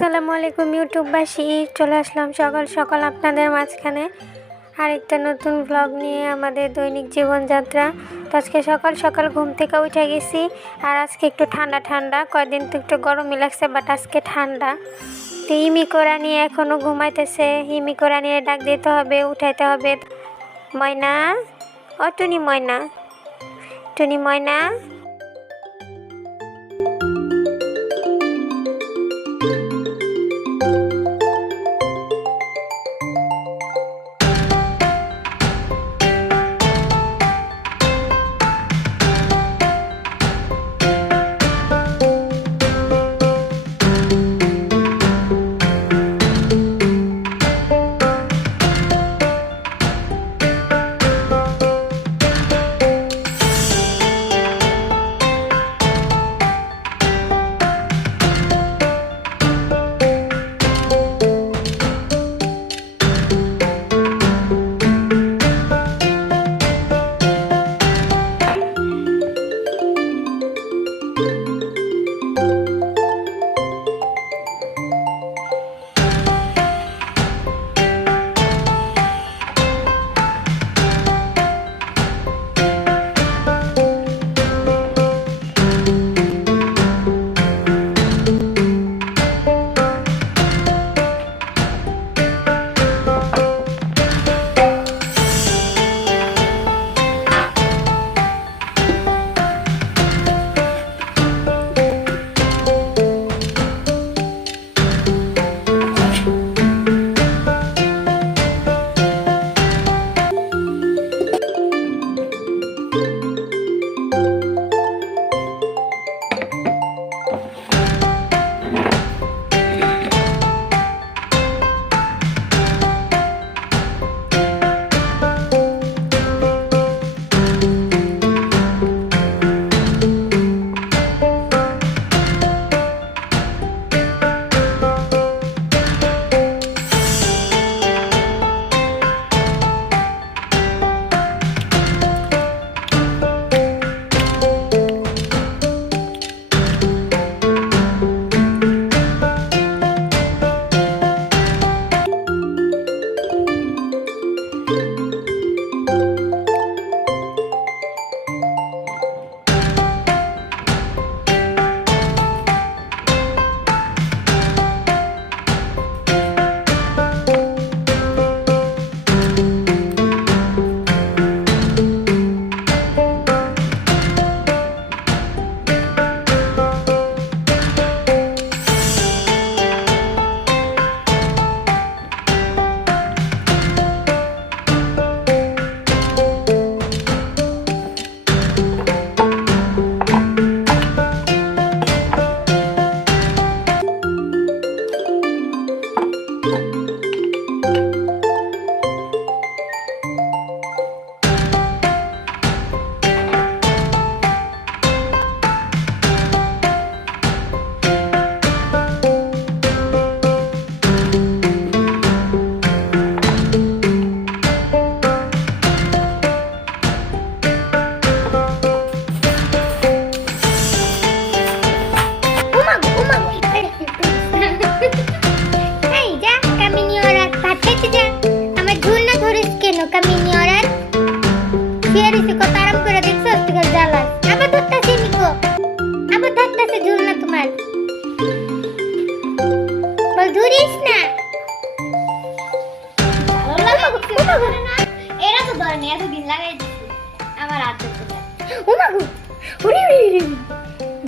আসসালামু আলাইকুম ইউটিউববাসী, চলে আসলাম সকাল সকাল আপনাদের মাঝখানে আরেকটা নতুন ব্লগ নিয়ে আমাদের দৈনিক জীবনযাত্রা। তো আজকে সকাল সকাল ঘুম থেকে উঠে গেছি, আর আজকে একটু ঠান্ডা ঠান্ডা, কয়েকদিন তো একটু গরমই লাগছে, বাট আজকে ঠান্ডা। তো হিমি কোরা নিয়ে এখনও ঘুমাইতেছে, হিমি কোরা নিয়ে ডাক দিতে হবে, উঠাইতে হবে। ময়না, ও টুনি ময়না, টুনি ময়না।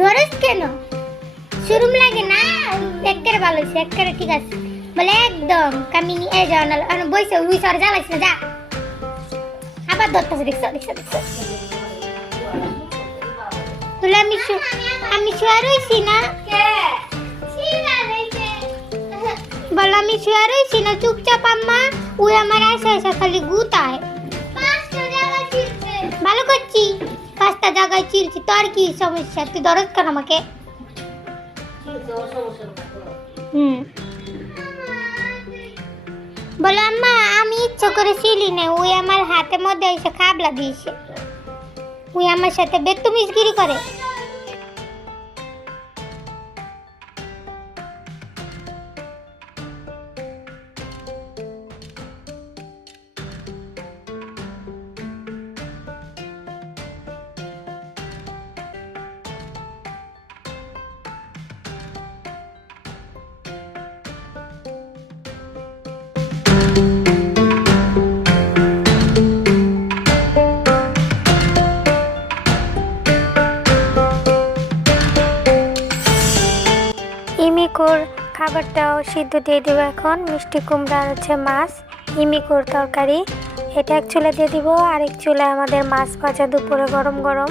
ধরেস কেন? শুরুম লাগে না, একের ভালো হয়েছে, একের ঠিক আছে বলে একদম কামিনী। এই জানাল আর বইছে উই সর জ্বালাইছ না, যা আবার ধরতেছে। দেখছো দেখছো দেখছো বলে আমি শুয়ে রইছি না, বল আমি শুয়ে রইছি না চুপচাপ। আম্মা ওই আমার আশা খালি গুতায়। ভালো করছি, 5টা জায়গায় চিলছি, তোর কি সমস্যা? তুই ধরস কেন আমাকে? বলো আম্মা আমি ইচ্ছা করে ছিলি না, ওই আমার হাতের মধ্যে এসে খাবলা দিয়েছে, ওই আমার সাথে বেতুমিজগিরি করে। ইমিকুর খাবারটাও সিদ্ধ দিয়ে দিব। এখন মিষ্টি কুমড়া আর হচ্ছে মাছ, ইমিকুর তরকারি, এটা এক চুলা দিয়ে দিব। আর এক চুলায় আমাদের মাছ ভাজা দুপুরে গরম গরম।